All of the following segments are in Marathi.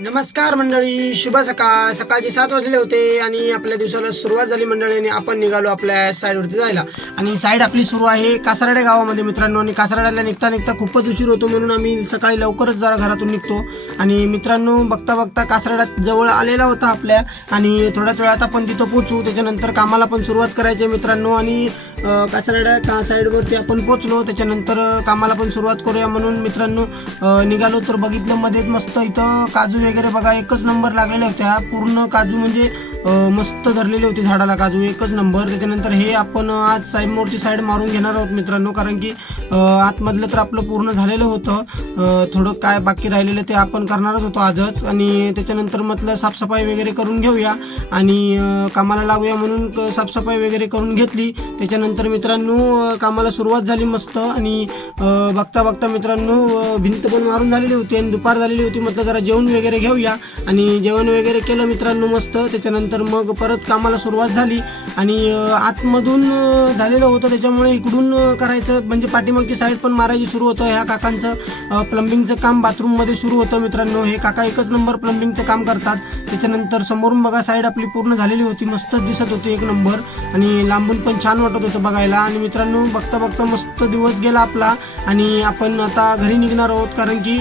नमस्कार मंडळी, शुभ सकाळ. सकाळचे 7 वाजले होते आणि आपल्या दिवसाला सुरुवात झाली मंडळी. आणि आपण निघालो आपल्या साईडवरती जायला. आणि साईड आपली सुरू आहे कासारडे गावामध्ये मित्रांनो. आणि कासारड्याला निघता निघता खूपच उशीर होतो म्हणून आम्ही सकाळी लवकरच जरा घरातून निघतो. आणि मित्रांनो बघता बघता कासारडा जवळ आलेला होता आपल्या. आणि थोड्याच वेळात आपण तिथं पोहोचू. त्याच्यानंतर कामाला पण सुरुवात करायची आहे मित्रांनो. आणि कासारड्या साईडवरती आपण पोहोचलो. त्याच्यानंतर कामाला पण सुरुवात करूया म्हणून मित्रांनो निघालो. तर बघितलं मध्येच मस्त इथं काजू वगैरे बघा एकच नंबर लागलेल्या होत्या. पूर्ण काजू म्हणजे मस्त धरलेले होते झाडाला काजू, एकच नंबर. त्याच्यानंतर हे आपण आज साईडमोरची साईड मारून घेणार आहोत मित्रांनो, कारण की आतमधलं तर आपलं पूर्ण झालेलं होतं. थोडं काय बाकी राहिलेलं ते आपण करणारच होतो आजच. आणि त्याच्यानंतर म्हटलं साफसफाई वगैरे करून घेऊया आणि कामाला लागूया म्हणून साफसफाई वगैरे करून घेतली. त्याच्यानंतर मित्रांनो कामाला सुरुवात झाली मस्त. आणि बघता बघता मित्रांनो भिंत पण मारून झालेली होती आणि दुपार झालेली होती. म्हटलं जरा जेवण वगैरे घेऊया आणि जेवण वगैरे केलं मित्रांनो मस्त. त्याच्यानंतर मग परत कामाला सुरुवात झाली. आणि आतमधून झालेलं होतं त्याच्यामुळे इकडून करायचं म्हणजे पाठीमागची साईड पण मारायची सुरू होतं. ह्या काकांचं प्लंबिंगचं काम बाथरूममध्ये सुरू होतं मित्रांनो. हे काका एकच नंबर प्लंबिंगचं काम करतात. त्याच्यानंतर समोरून बघा साईड आपली पूर्ण झालेली होती, मस्त दिसत होती एक नंबर. आणि लांबून पण छान वाटत होतं बघायला. आणि मित्रांनो बघता बघता मस्त दिवस गेला आपला. आणि आपण आता घरी निघणार आहोत, कारण की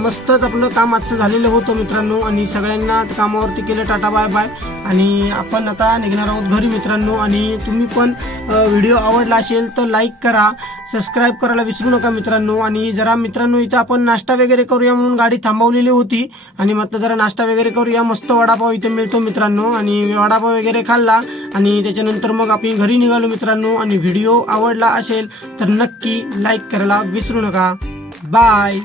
मस्तच आपलं काम आजचं झालेलं होतं मित्रांनो. आणि सगळ्यांना कामावरती केलं टाटा बाय बाय. आणि आपण आता निघणार आहोत घरी मित्रांनो. आणि तुम्ही पण व्हिडिओ आवडला असेल तर लाईक करा, सबस्क्राईब करायला विसरू नका मित्रांनो. आणि जरा मित्रांनो इथं आपण नाश्ता वगैरे करूया म्हणून गाडी थांबवलेली होती. आणि म्हटलं जरा नाश्ता वगैरे करूया. मस्त वडापाव इथे मिळतो मित्रांनो. आणि वडापाव वगैरे खाल्ला आणि त्याच्यानंतर मग आपण घरी निघालो मित्रांनो. आणि व्हिडिओ आवडला असेल तर नक्की लाईक करायला विसरू नका. बाय.